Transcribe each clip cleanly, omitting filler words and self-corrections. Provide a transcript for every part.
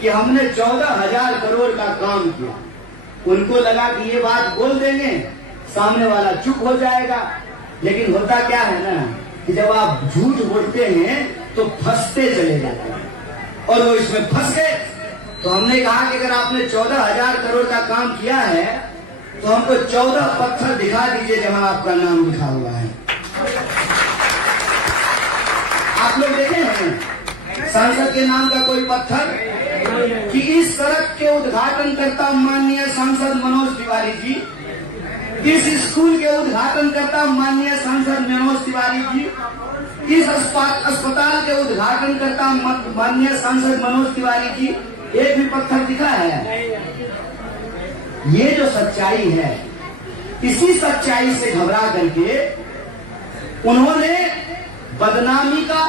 कि हमने 14,000 करोड़ का काम किया। उनको लगा कि ये बात बोल देंगे सामने वाला चुप हो जाएगा, लेकिन होता क्या है ना कि जब आप झूठ बोलते हैं तो फंसते चले जाते हैं, और वो इसमें फंस गए। तो हमने कहा कि अगर आपने 14,000 करोड़ का काम किया है तो हमको 14 पत्थर दिखा दीजिए जहां आपका नाम लिखा हुआ है। आप लोग देखे हैं सांसद के नाम का कोई पत्थर? कि इस सड़क के उद्घाटन करता माननीय सांसद मनोज तिवारी जी, इस स्कूल के उद्घाटन करता माननीय सांसद मनोज तिवारी जी, इस अस्पताल के उद्घाटन करता माननीय सांसद मनोज तिवारी जी, एक भी पत्थर दिखा है? ये जो सच्चाई है, इसी सच्चाई से घबरा करके उन्होंने बदनामी का,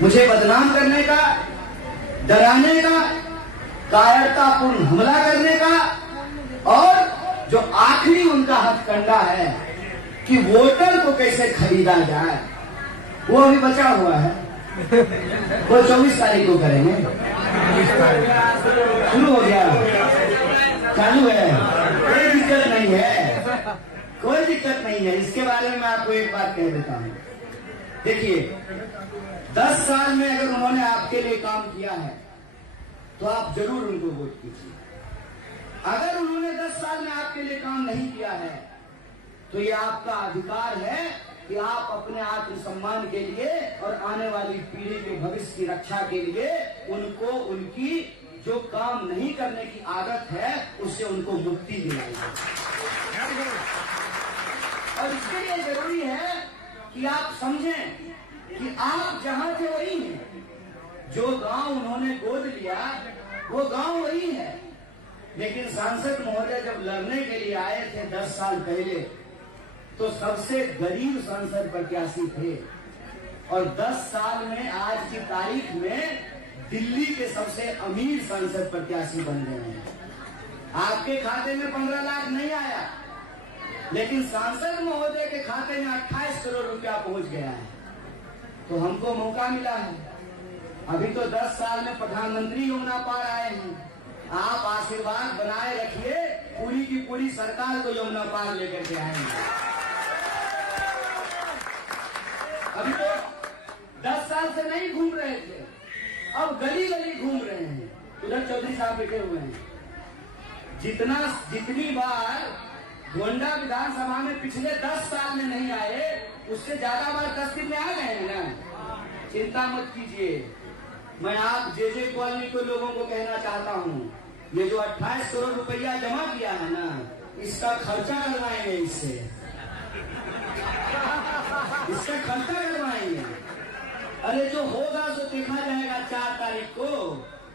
मुझे बदनाम करने का, डराने का, कायरतापूर्ण हमला करने का, और जो आखिरी उनका हथकंडा है कि वोटर को कैसे खरीदा जाए, वो अभी बचा हुआ है। वो 24 तारीख को करेंगे। शुरू हो गया, चालू है, कोई दिक्कत नहीं है, कोई दिक्कत नहीं है। इसके बारे में मैं आपको एक बात कह देता हूं। देखिए, 10 साल में अगर उन्होंने आपके लिए काम किया है तो आप जरूर उनको वोट कीजिए। अगर उन्होंने 10 साल में आपके लिए काम नहीं किया है तो ये आपका अधिकार है कि आप अपने आत्मसम्मान के लिए और आने वाली पीढ़ी के भविष्य की रक्षा के लिए उनको, उनकी जो काम नहीं करने की आदत है उससे उनको मुक्ति दिलाइए। और इसके लिए जरूरी है कि आप समझें कि आप जहां थे वही हैं। जो गांव उन्होंने गोद लिया वो गांव वही है। लेकिन सांसद महोदय जब लड़ने के लिए आए थे 10 साल पहले तो सबसे गरीब सांसद प्रत्याशी थे, और 10 साल में आज की तारीख में दिल्ली के सबसे अमीर सांसद प्रत्याशी बन गए हैं। आपके खाते में 15 लाख नहीं आया, लेकिन सांसद महोदय के खाते में 28 करोड़ रुपया पहुंच गया है। तो हमको मौका मिला है। अभी तो 10 साल में प्रधानमंत्री यमुना पार आए हैं। आप आशीर्वाद बनाए रखिए, पूरी की पूरी सरकार को यमुना पार लेकर के आएंगे। अभी तो 10 साल से नहीं घूम रहे थे, अब गली गली घूम रहे हैं। उधर चौधरी साहब बैठे हुए हैं। जितनी बार गोंडा विधानसभा में पिछले 10 साल में नहीं आए, उससे ज्यादा बार 10 दिन में आ गए हैं ना। चिंता मत कीजिए। मैं आप जे कॉलोनी के लोगों को कहना चाहता हूँ, ये जो 28 करोड़ रुपया जमा किया है ना, इसका खर्चा करवाएंगे, इसका खर्चा करवाएंगे। अरे जो होगा तो देखा जाएगा 4 तारीख को।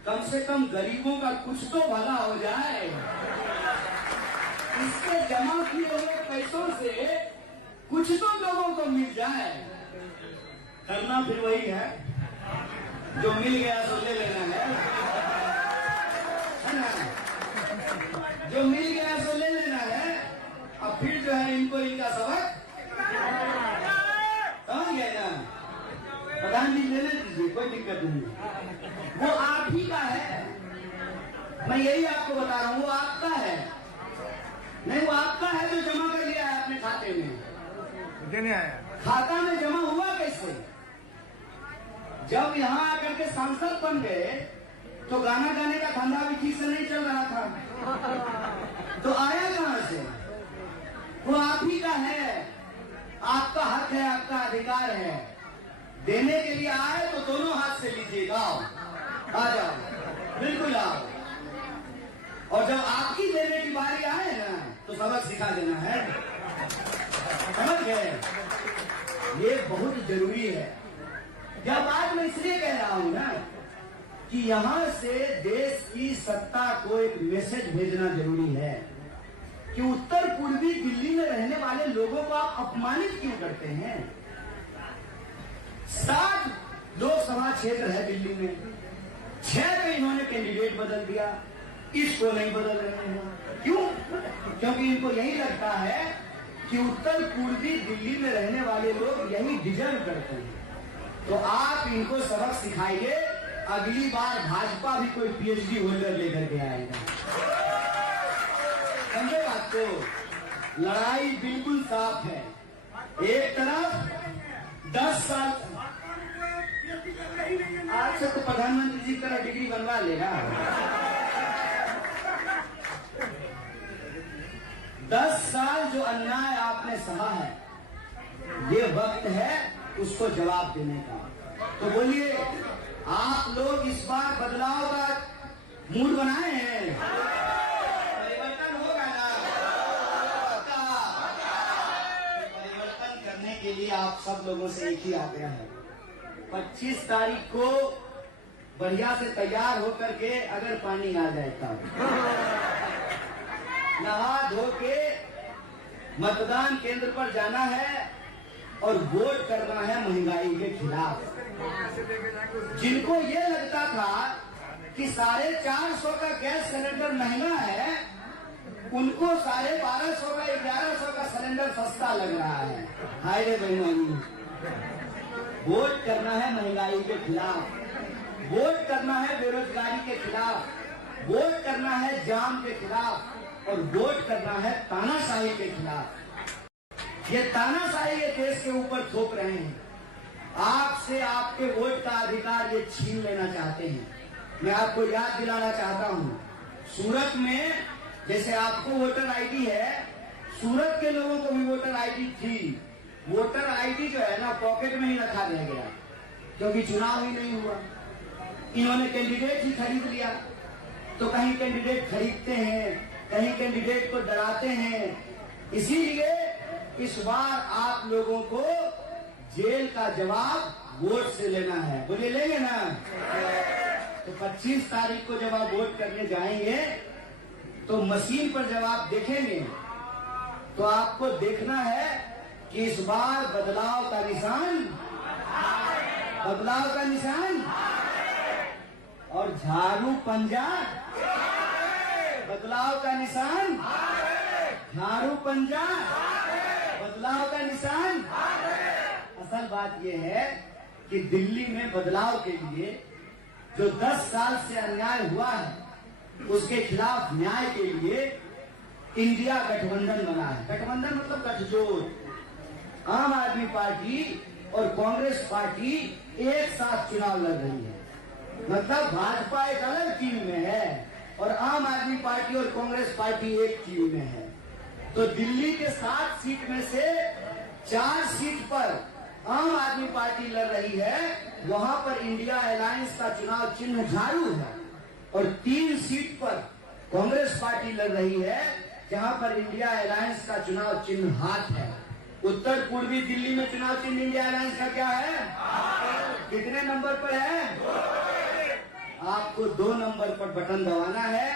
कम से कम गरीबों का कुछ तो भला हो जाए। इसके जमा किए हुए पैसों से कुछ तो लोगों को मिल जाए। करना फिर वही है, जो मिल गया तो ले लेना है ना? जो मिल गया तो ले लेना है। अब फिर जो है इनको इनका सबक समझ गए ना? प्रधान जी ले लीजिए, कोई दिक्कत नहीं, वो आप ही का है। मैं यही आपको बता रहा हूँ, वो आपका है। नहीं, वो आपका है जो जमा कर लिया है अपने खाते में। देने आया खाता में जमा हुआ कैसे? जब यहाँ आकर के सांसद बन गए तो गाना गाने का धंधा भी ठीक से नहीं चल रहा था, तो आया कहां से? वो आप ही का है, आपका हक है, आपका अधिकार है। देने के लिए आए तो दोनों हाथ से लीजिएगा, आ जाओ, बिल्कुल आओ। और जब आपकी देने की बारी आए ना तो सबक सिखा देना है। समझ गए? ये बहुत जरूरी है। यह बात मैं इसलिए कह रहा हूं ना कि यहां से देश की सत्ता को एक मैसेज भेजना जरूरी है कि उत्तर पूर्वी दिल्ली में रहने वाले लोगों को आप अपमानित क्यों करते हैं? 60 लोकसभा क्षेत्र है दिल्ली में, 6 पे इन्होंने कैंडिडेट बदल दिया, इसको नहीं बदल रहे हैं। क्यों? क्योंकि इनको यही लगता है कि उत्तर पूर्वी दिल्ली में रहने वाले लोग यही डिजर्व करते हैं। तो आप इनको सबक सिखाइए अगली बार भाजपा भी कोई पीएचडी होल्डर लेकर के आएगा। समझे बात को? लड़ाई बिल्कुल साफ है। एक तरफ 10 साल आज से तो प्रधानमंत्री जी की तरह डिग्री बनवा लेगा। 10 साल जो अन्याय आपने सहा है, ये वक्त है उसको जवाब देने का। तो बोलिए, आप लोग इस बार बदलाव का मूड बनाए हैं? परिवर्तन होगा ना? परिवर्तन करने के लिए आप सब लोगों से एक ही आग्रह है, 25 तारीख को बढ़िया से तैयार होकर के अगर पानी आ जाए तब नहा धो के मतदान केंद्र पर जाना है और वोट करना है महंगाई के खिलाफ। जिनको ये लगता था कि 450 का गैस सिलेंडर महंगा है, उनको 1250 का 1100 का सिलेंडर सस्ता लग रहा है। हाय रे बहनों, वोट करना है महंगाई के खिलाफ, वोट करना है बेरोजगारी के खिलाफ, वोट करना है जाम के खिलाफ, और वोट करना है तानाशाही के खिलाफ। ये तानाशाही ये देश के ऊपर थोप रहे हैं। आपसे आपके वोट का अधिकार ये छीन लेना चाहते हैं। मैं आपको याद दिलाना चाहता हूं, सूरत में जैसे आपको वोटर आईडी है, सूरत के लोगों को भी वोटर आईडी थी। वोटर आईडी जो है ना, पॉकेट में ही रखा रह गया, क्योंकि चुनाव ही नहीं हुआ। इन्होंने कैंडिडेट ही खरीद लिया। तो कहीं कैंडिडेट खरीदते हैं, कहीं कैंडिडेट को डराते हैं। इसीलिए इस बार आप लोगों को जेल का जवाब वोट से लेना है। बोलिए, लेंगे ना? तो 25 तारीख को जब आप वोट करने जाएंगे तो मशीन पर जब आप देखेंगे तो आपको देखना है कि इस बार बदलाव का निशान, बदलाव का निशान और झाड़ू पंजा, बदलाव का निशान, झाड़ू पंजा, बदलाव का निशान। असल बात यह है कि दिल्ली में बदलाव के लिए जो 10 साल से अन्याय हुआ है, उसके खिलाफ न्याय के लिए इंडिया गठबंधन बना है। गठबंधन मतलब गठजोड़। आम आदमी पार्टी और कांग्रेस पार्टी एक साथ चुनाव लड़ रही है। मतलब भाजपा एक अलग टीम में है और आम आदमी पार्टी और कांग्रेस पार्टी एक टीम में है। तो दिल्ली के 7 सीट में से 4 सीट पर आम आदमी पार्टी लड़ रही है। वहां पर इंडिया अलायंस का चुनाव चिन्ह झाड़ू है और 3 सीट पर कांग्रेस पार्टी लड़ रही है, जहां पर इंडिया अलायंस का चुनाव चिन्ह हाथ है। उत्तर पूर्वी दिल्ली में चुनाव चिन्ह इंडिया अलायंस का क्या है? कितने नंबर पर है? आपको 2 नंबर पर बटन दबाना है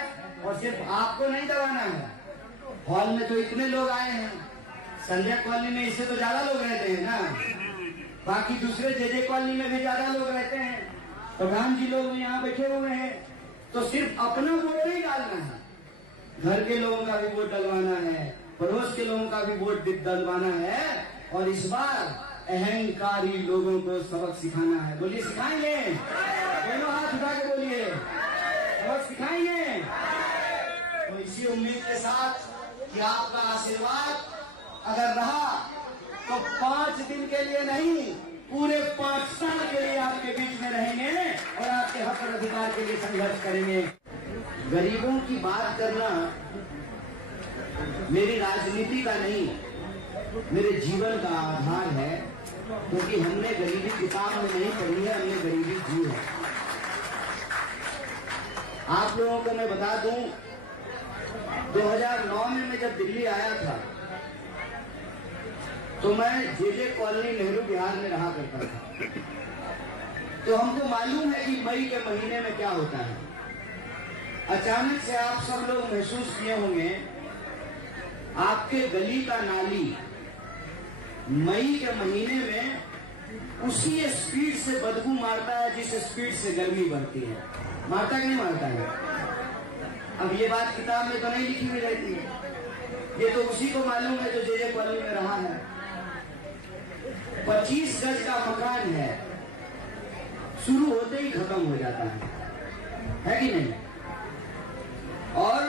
और सिर्फ आपको नहीं दबाना है। हॉल में तो इतने लोग आए हैं, संजय कॉलोनी में इससे तो ज्यादा लोग रहते हैं ना, बाकी दूसरे जे कॉलोनी में भी ज्यादा लोग रहते हैं, प्रधान जी लोग भी यहाँ बैठे हुए हैं। तो सिर्फ अपना वोट नहीं डालना है, घर के लोगों का भी वोट डलवाना है, पड़ोस के लोगों का भी वोट डलवाना है और इस बार अहंकारी लोगों को सबक सिखाना है। बोलिए, सिखाएंगे? दोनों हाथ उठा के बोलिए, सबक सिखाएंगे। तो इसी उम्मीद के साथ कि आपका आशीर्वाद अगर रहा तो 5 दिन के लिए नहीं, पूरे 5 साल के लिए आपके बीच में रहेंगे और आपके हक और अधिकार के लिए संघर्ष करेंगे। गरीबों की बात करना मेरी राजनीति का नहीं, मेरे जीवन का आधार है, क्योंकि हमने गरीबी किताब में नहीं पढ़ी है, हमने गरीबी जी है। आप लोगों को मैं बता दूं, 2009 में मैं जब दिल्ली आया था तो मैं जे कॉलोनी नेहरू विहार में रहा करता था। तो हमको मालूम है कि मई के महीने में क्या होता है। अचानक से आप सब लोग महसूस किए होंगे, आपके गली का नाली मई के महीने में उसी स्पीड से बदबू मारता है जिस स्पीड से गर्मी बढ़ती है। मारता कि नहीं मारता है? अब ये बात किताब में तो नहीं लिखी हुई रहती है, ये तो उसी को मालूम है जो जे कॉलोनी में रहा है। 25 गज का मकान है, शुरू होते ही खत्म हो जाता है कि नहीं? और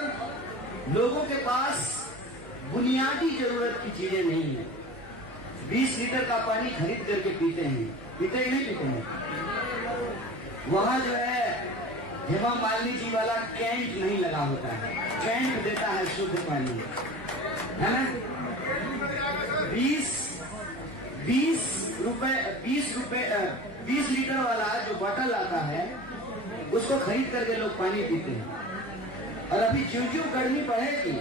लोगों के पास बुनियादी जरूरत की चीजें नहीं है। 20 लीटर का पानी खरीद करके पीते हैं, पीते ही नहीं पीते हैं। वहां जो है हेमा मालिनी जी वाला कैंट नहीं लगा होता है, कैंट देता है शुद्ध पानी, है ना? 20 लीटर वाला जो बोतल आता है उसको खरीद करके लोग पानी पीते हैं। और अभी ज्यों गर्मी बढ़ेगी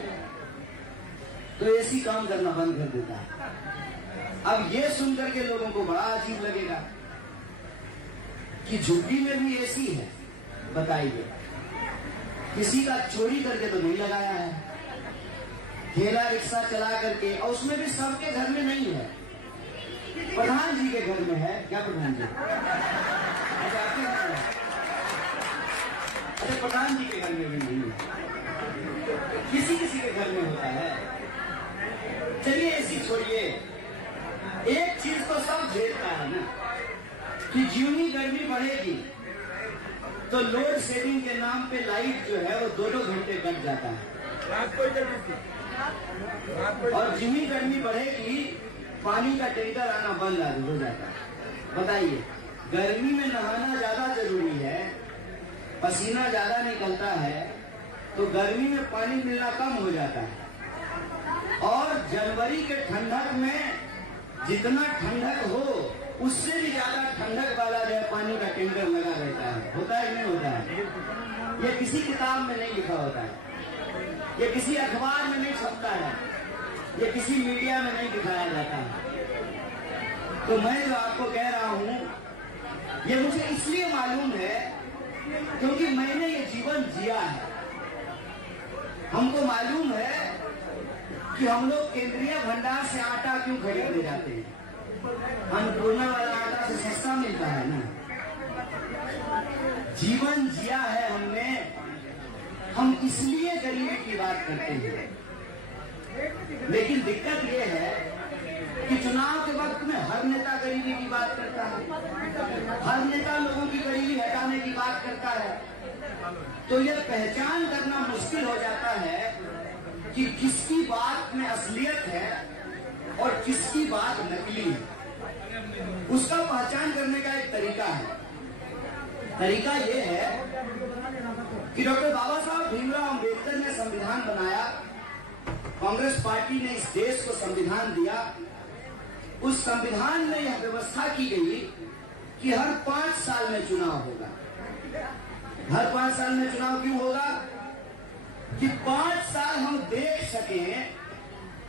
तो एसी काम करना बंद कर देता है। अब ये सुन करके लोगों को बड़ा अजीब लगेगा कि झुग्गी में भी एसी है। बताइए, किसी का चोरी करके तो नहीं लगाया है, ठेला रिक्शा चला करके, और उसमें भी सबके घर में नहीं है, प्रधान जी के घर में है। क्या प्रधान जी? अच्छा, आपके घर में? अच्छा, प्रधान जी के घर में भी नहीं है, किसी किसी के घर में होता है। चलिए ऐसी छोड़िए, एक चीज तो सब झेलता है ना कि ज्यों गर्मी बढ़ेगी तो लोड शेडिंग के नाम पे लाइट जो है वो 2-2 घंटे कट जाता है। और ज्यों गर्मी बढ़ेगी पानी का टैंकर आना बंद हो जाता है। बताइए, गर्मी में नहाना ज्यादा जरूरी है, पसीना ज्यादा निकलता है, तो गर्मी में पानी मिलना कम हो जाता है। और जनवरी के ठंडक में जितना ठंडक हो उससे भी ज्यादा ठंडक वाला जो है पानी का टैंकर लगा रहता है। होता है कि नहीं होता है? ये किसी किताब में नहीं लिखा होता है, ये किसी अखबार में नहीं छपता है, ये किसी मीडिया में नहीं दिखाया जाता है। तो मैं जो आपको कह रहा हूं ये मुझे इसलिए मालूम है क्योंकि मैंने ये जीवन जिया है। हमको मालूम है कि हम लोग केंद्रीय भंडार से आटा क्यों खरीदने जाते हैं। अन्नपूर्णा वाला आटा से सस्ता मिलता है ना। जीवन जिया है हमने, हम इसलिए गरीबी की बात करते हैं। लेकिन दिक्कत यह है कि चुनाव के वक्त में हर नेता गरीबी की बात करता है, हर नेता लोगों की गरीबी हटाने की बात करता है। तो यह पहचान करना मुश्किल हो जाता है कि किसकी बात में असलियत है और किसकी बात नकली है। उसका पहचान करने का एक तरीका है। तरीका यह है कि डॉक्टर बाबा साहब भीमराव अंबेडकर ने संविधान बनाया, कांग्रेस पार्टी ने इस देश को संविधान दिया। उस संविधान में यह व्यवस्था की गई कि हर 5 साल में चुनाव होगा। हर 5 साल में चुनाव क्यों होगा? कि 5 साल हम देख सकें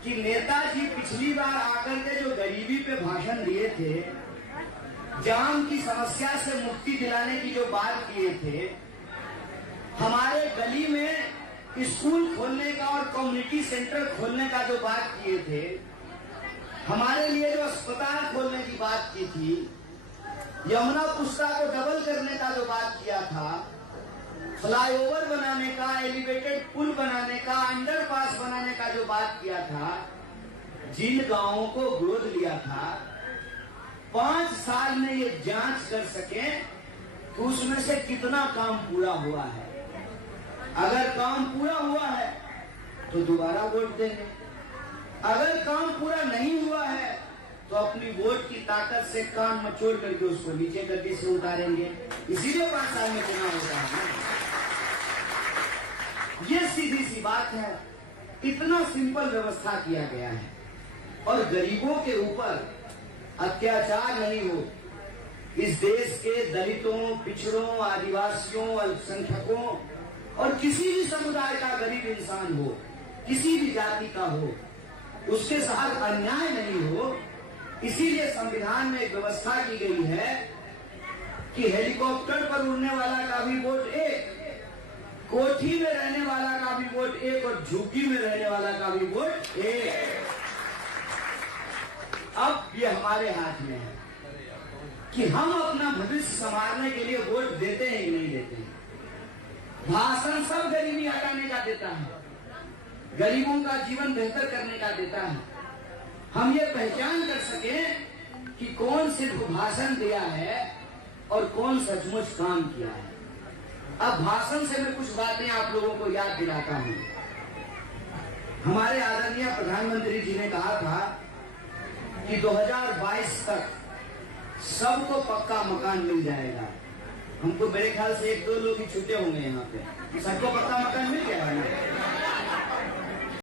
कि नेताजी पिछली बार आकर के जो गरीबी पे भाषण दिए थे, जाम की समस्या से मुक्ति दिलाने की जो बात किए थे, हमारे गली में स्कूल खोलने का और कम्युनिटी सेंटर खोलने का जो बात किए थे, हमारे लिए जो अस्पताल खोलने की बात की थी, यमुना पुष्कर को डबल करने का जो बात किया था, फ्लाईओवर बनाने का, एलिवेटेड पुल बनाने का, अंडरपास बनाने का जो बात किया था, जिन गांवों को गोद लिया था, 5 साल में ये जांच कर सके तो उसमें से कितना काम पूरा हुआ है। अगर काम पूरा हुआ है तो दोबारा वोट देंगे, अगर काम पूरा नहीं हुआ है तो अपनी वोट की ताकत से कान मचोड़ करके उसको नीचे गद्दी से उतारेंगे। इसीलिए 5 साल में चुनाव होता है। ये सीधी सी बात है, इतना सिंपल व्यवस्था किया गया है। और गरीबों के ऊपर अत्याचार नहीं हो। इस देश के दलितों, पिछड़ों, आदिवासियों, अल्पसंख्यकों और किसी भी समुदाय का गरीब इंसान हो, किसी भी जाति का हो, उसके साथ अन्याय नहीं हो। इसीलिए संविधान में एक व्यवस्था की गई है कि हेलीकॉप्टर पर उड़ने वाला का भी वोट एक, कोठी में रहने वाला का भी वोट एक और झुग्गी में रहने वाला का भी वोट एक। अब ये हमारे हाथ में है कि हम अपना भविष्य संभालने के लिए वोट देते हैं कि नहीं देते हैं। भाषण सब गरीबी हटाने का देता है, गरीबों का जीवन बेहतर करने का देता है। हम ये पहचान कर सके कि कौन सिर्फ भाषण दिया है और कौन सचमुच काम किया है। अब भाषण से मैं कुछ बातें आप लोगों को याद दिलाता हूं। हमारे आदरणीय प्रधानमंत्री जी ने कहा था कि 2022 तक सबको पक्का मकान मिल जाएगा। हमको मेरे ख्याल से 1-2 लोग ही छूटे होंगे यहाँ पे, सबको पक्का मकान मिल गया है ना।